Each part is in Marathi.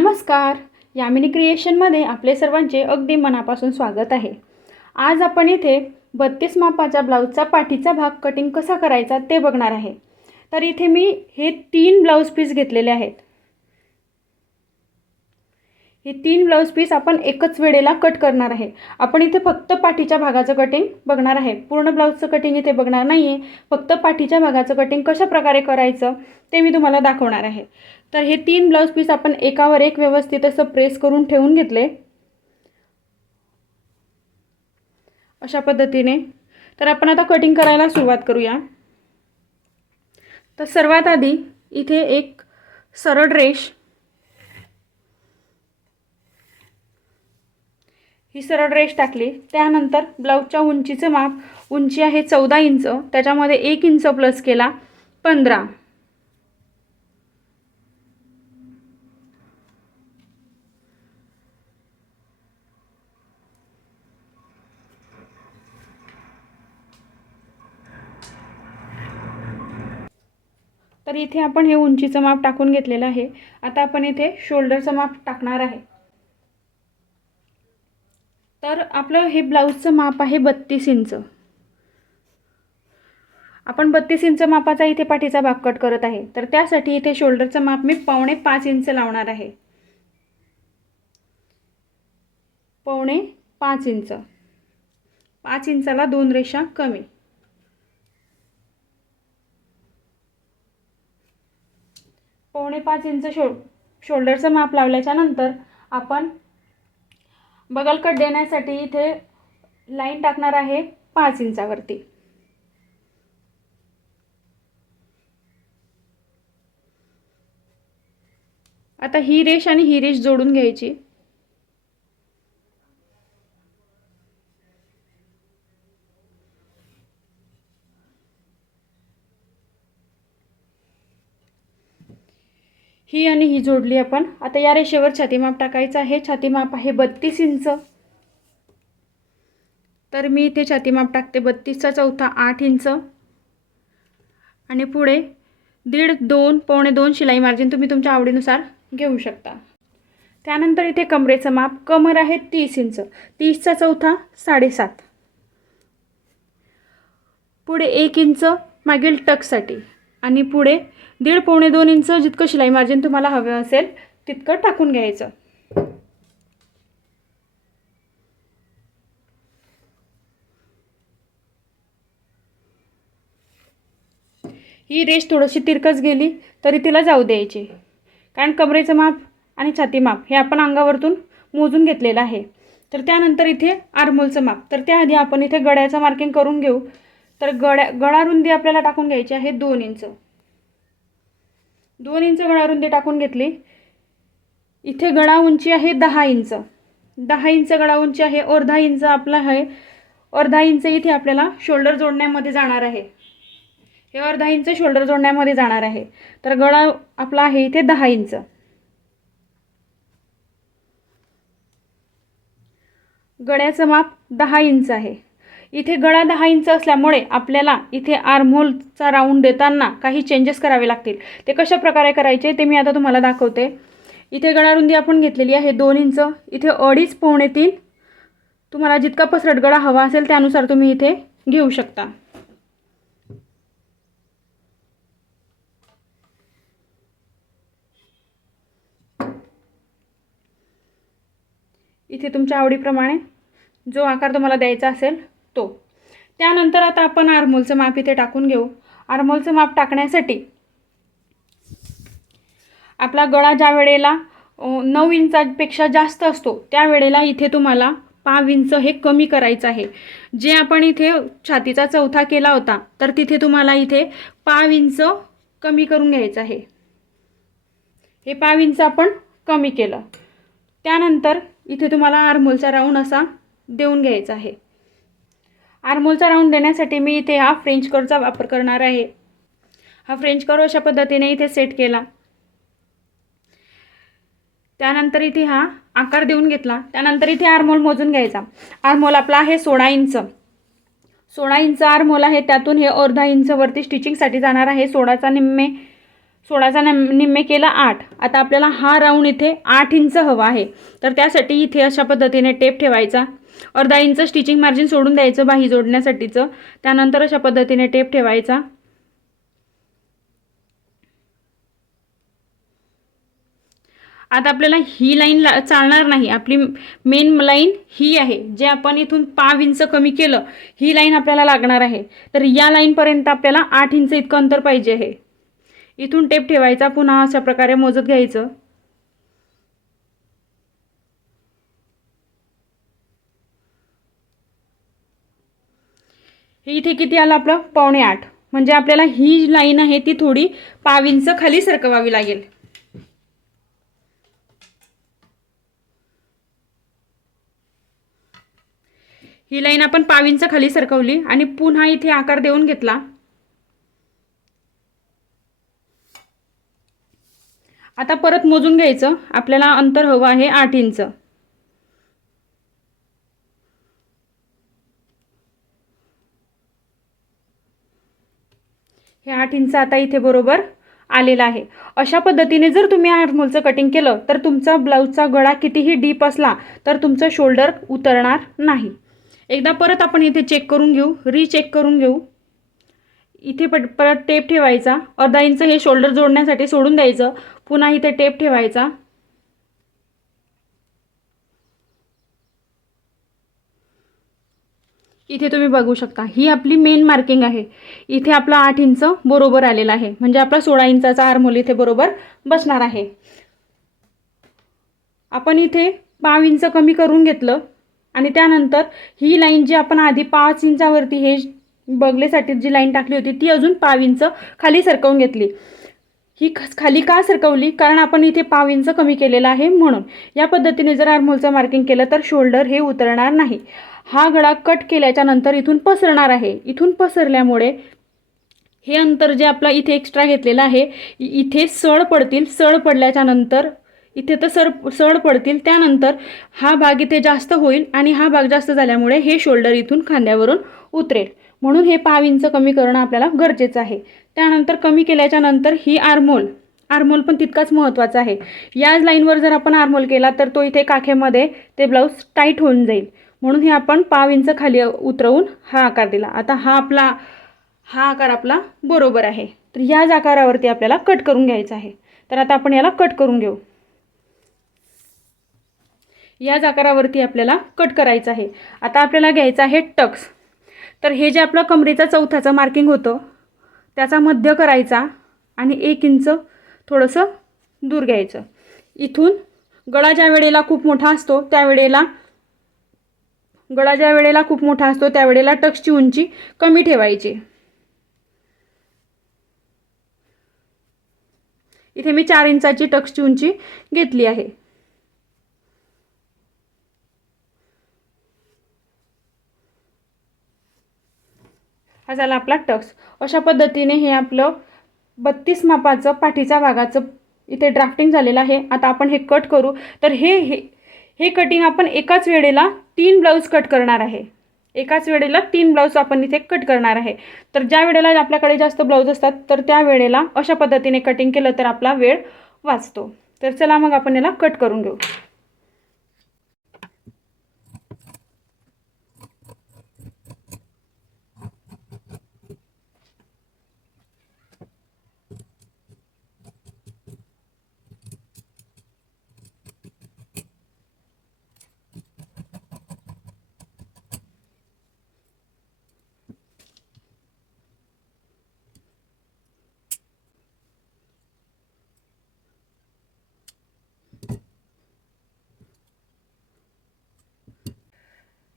नमस्कार. यामिनी क्रिएशनमध्ये आपले सर्वांचे अगदी मनापासून स्वागत आहे. आज आपण इथे 32 मापाच्या ब्लाऊजचा पाठीचा भाग कटिंग कसा करायचा ते बघणार आहे. तर इथे मी हे 3 ब्लाऊज पीस घेतलेले आहेत. हे 3 ब्लाऊज पीस आपण एकच वेळेला कट करणार आहे. आपण इथे फक्त पाठीच्या भागाचं कटिंग बघणार आहे. पूर्ण ब्लाऊजचं कटिंग इथे बघणार नाही आहे. फक्त पाठीच्या भागाचं कटिंग कशा प्रकारे करायचं ते मी तुम्हाला दाखवणार आहे. तर हे 3 ब्लाऊज पीस आपण एकावर एक व्यवस्थित असं प्रेस करून ठेवून घेतले अशा पद्धतीने. तर आपण आता कटिंग करायला सुरुवात करूया. तर सर्वात आधी इथे एक सरळ रेष, ही सरळ रेष टाकली. त्यानंतर ब्लाऊजच्या उंचीचं माप, उंची आहे 14 इंच, त्याच्यामध्ये 1 इंच प्लस केला 15. तर इथे आपण हे उंचीचं माप टाकून घेतलेलं आहे. आता आपण इथे शोल्डरचं माप टाकणार आहे. तर आपलं हे ब्लाऊजचं माप आहे 32 इंच. आपण 32 इंच मापाचा इथे पाठीचा भाग कट करत आहे. तर त्यासाठी इथे शोल्डरचं माप मी 5.25 इंच लावणार आहे. 5.25 इंच. 5 इंचाला 2 रेषा कमी. पवणे 5 इंच शोल्डरचं माप लावल्याच्या नंतर आपण बगल कट देण्यासाठी इथे लाईन टाकणार आहे 5 इंचावरती. आता ही रेष आणि ही रेष जोडून घ्यायची. ही आणि ही जोडली आपण. आता या रेषेवर छाती माप टाकायचं आहे. छाती माप आहे 32 इंच. तर मी इथे छाती माप टाकते 32चा चौथा 8 इंच आणि पुढे 1.5, 2, पावणे 2 शिलाई मार्जिन तुम्ही तुमच्या आवडीनुसार घेऊ शकता. त्यानंतर इथे कमरेचं माप, कमर आहे 30 इंच, 30चा चौथा 7.5. पुढे 1 इंच मागील टक्ससाठी आणि पुढे 1.5, पावणे 2 इंच जितकं शिलाई मार्जिन तुम्हाला हवं असेल तितकं टाकून घ्यायचं. ही रेष थोडीशी तिरकस गेली तरी तिला जाऊ द्यायची, कारण कमरेचं माप आणि छाती माप हे आपण अंगावरतून मोजून घेतलेलं आहे. तर त्यानंतर इथे आर्महोलचं माप. तर त्याआधी आपण इथे गळ्याचं मार्किंग करून घेऊ. तर गळा रुंदी आपल्याला टाकून घ्यायची आहे 2 इंच. 2 इंच गळा रुंदी टाकून घेतली. इथे गळा उंची आहे 10 इंच. 10 इंच गळा उंची आहे. अर्धा इंच आपला आहे. अर्धा इंच इथे आपल्याला शोल्डर जोडण्यामध्ये जाणार आहे. हे अर्धा इंच शोल्डर जोडण्यामध्ये जाणार आहे. तर गळा आपला आहे इथे 10 इंच. गळ्याचं माप 10 इंच आहे. इथे गळा 10 इंच असल्यामुळे आपल्याला इथे आर्महोलचा राऊंड देताना काही चेंजेस करावे लागतील. ते कशा प्रकारे करायचे ते मी आता तुम्हाला दाखवते. इथे गळा रुंदी आपण घेतलेली आहे 2 इंच. इथे 2.5, पावणे 3 तुम्हाला जितका पसरट गळा हवा असेल त्यानुसार तुम्ही इथे घेऊ शकता. इथे तुमच्या आवडीप्रमाणे जो आकार तुम्हाला द्यायचा असेल तो. त्यानंतर आता आपण आर्महोलचं माप इथे टाकून घेऊ. आर्महोलचं माप टाकण्यासाठी आपला गळा ज्या वेळेला 9 इंचापेक्षा जास्त असतो त्यावेळेला इथे तुम्हाला 5 इंच हे कमी करायचं आहे. जे आपण इथे छातीचा चौथा केला होता तर तिथे तुम्हाला इथे 5 इंच कमी करून घ्यायचं आहे. हे 5 इंच आपण कमी केलं. त्यानंतर इथे तुम्हाला आर्महोलचा राऊंड असा देऊन घ्यायचा आहे. आर्महोलचा राऊंड देण्यासाठी मी इथे हा फ्रेंच कर्वचा वापर करणार आहे. हा फ्रेंच कर्व अशा पद्धतीने इथे सेट केला. त्यानंतर इथे हा आकार देऊन घेतला. त्यानंतर इथे आर्महोल मोजून घ्यायचा. आर्महोल आपला आहे 16 इंच. 16 इंच आर्महोल आहे. त्यातून हे अर्धा इंच वरती स्टिचिंगसाठी जाणार आहे. 16चा निम्मे 16चा निम्मे केला 8. आता आपल्याला हा राऊंड इथे 8 इंच हवा आहे. तर त्यासाठी इथे अशा पद्धतीने टेप ठेवायचा. अर्धा इंच स्टिचिंग मार्जिन सोडून द्यायचं बाही जोडण्यासाठीचं. त्यानंतर अशा पद्धतीने टेप ठेवायचा. आता आपल्याला ही लाईन चालणार नाही. आपली मेन लाईन ही आहे. जे आपण इथून 5 इंच कमी केलं ही लाईन आपल्याला लागणार आहे. तर या लाईनपर्यंत आपल्याला 8 इंच इतकं अंतर पाहिजे आहे. इथून टेप ठेवायचा. पुन्हा अशा प्रकारे मोजत घ्यायचं. हे इथे किती आलं आपलं 7.25. म्हणजे आपल्याला ही लाईन आहे ती थोडी 5 इंच खाली सरकवावी लागेल. ही लाईन आपण 5 इंच खाली सरकवली आणि पुन्हा इथे आकार देऊन घेतला. आता परत मोजून घ्यायचं. आपल्याला अंतर हवं आहे 8 इंच. हे 8 इंच आता इथे बरोबर आलेला आहे. अशा पद्धतीने जर तुम्ही आर्महोलचं कटिंग केलं तर तुमचा ब्लाऊजचा गळा कितीही डीप असला तर तुमचं शोल्डर उतरणार नाही. एकदा परत आपण इथे चेक करून घेऊ, रीचेक करून घेऊ. इथे परत टेप ठेवायचा. अर्धा इंच हे शोल्डर जोडण्यासाठी सोडून द्यायचं. पुन्हा इथे टेप ठेवायचा. इथे तुम्ही बघू शकता ही आपली मेन मार्किंग आहे. इथे आपला 8 इंच बरोबर आलेला आहे. म्हणजे आपला 16 इंचाचा आर्महोल इथे बरोबर बसणार आहे. आपण इथे 5 इंच कमी करून घेतलं आणि त्यानंतर ही लाईन जी आपण आधी 5 इंचावरती हे बगलेसाठी जी लाईन टाकली होती ती अजून 5 इंच खाली सरकवून घेतली. ही खाली का सरकवली? कारण आपण इथे 5 इंच कमी केलेला आहे म्हणून. या पद्धतीने जर आर्महोलचं मार्किंग केलं तर शोल्डर हे उतरणार नाही. हा गळा कट केल्याच्या नंतर इथून पसरणार आहे. इथून पसरल्यामुळे हे अंतर जे आपला इथे एक्स्ट्रा घेतलेलं आहे इथे सळ पडतील. सळ पडल्याच्या नंतर इथे तर सळ पडतील. त्यानंतर हा भाग इथे जास्त होईल आणि हा भाग जास्त झाल्यामुळे हे शोल्डर इथून खांद्यावरून उतरेल. म्हणून हे 5 इंच कमी करणं आपल्याला गरजेचं आहे. त्यानंतर कमी केल्याच्या नंतर ही आर्महोल पण तितकाच महत्त्वाचा आहे. याच लाईनवर जर आपण आर्महोल केला तर तो इथे काखेमध्ये ते ब्लाऊज टाईट होऊन जाईल. म्हणून हे आपण 5 इंच खाली उतरवून हा आकार दिला. आता हा आकार आपला बरोबर आहे. तर याच आकारावरती आपल्याला कट करून घ्यायचा आहे. तर आता आपण याला कट करून घेऊ. याच आकारावरती आपल्याला कट करायचं आहे. आता आपल्याला घ्यायचं आहे टक्स. तर हे जे आपलं कमरेचा चौथाचं मार्किंग होतं त्याचा मध्य करायचा आणि 1 इंच थोडंसं दूर घ्यायचं. इथून गळा ज्या वेळेला खूप मोठा असतो त्यावेळेला टक्सची उंची कमी ठेवायची. इथे मी 4 इंचाची टक्सची उंची घेतली आहे. हा झाला आपला टक्स. अशा पद्धतीने हे आपलं 32 मापाचं पाठीच्या भागाचं इथे ड्राफ्टिंग झालेलं आहे. आता आपण हे कट करू. तर हे कटिंग आपण एकाच वेळेला 3 ब्लाऊज कट करणार आहे. एकाच वेळेला 3 ब्लाऊज आपण इथे कट करणार आहे. तर ज्या वेळेला आपल्याकडे जास्त ब्लाऊज असतात तर त्या वेळेला अशा पद्धतीने कटिंग केलं तर आपला वेळ वाचतो. तर चला मग आपण याला कट करून घेऊ.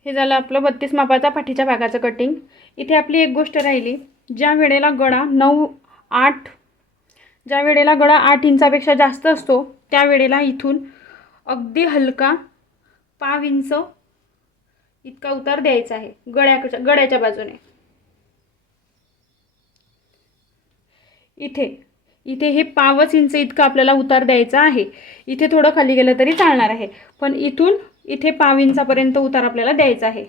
हे झालं आपलं 32 मापाचा पाठीच्या भागाचं कटिंग. इथे आपली एक गोष्ट राहिली. ज्या वेळेला गळा 8 इंचापेक्षा जास्त असतो त्यावेळेला इथून अगदी हलका 5 इंच इतका उतार द्यायचा आहे गळ्याच्या बाजूने. इथे हे 5 इंच इतका आपल्याला उतार द्यायचा आहे. इथे थोडं खाली गेलं तरी चालणार आहे पण इथे 5 इंचापर्यंत उतार आपल्याला द्यायचा आहे.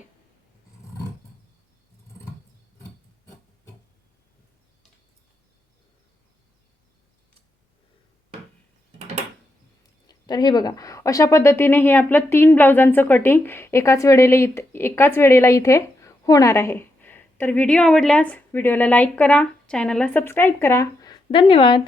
तर हे बघा, अशा पद्धतीने हे आपलं 3 ब्लाउजांचं कटिंग एकाच वेळेला इथे होणार आहे. तर व्हिडिओ आवडल्यास व्हिडिओला लाईक करा, चॅनलला सबस्क्राईब करा. धन्यवाद.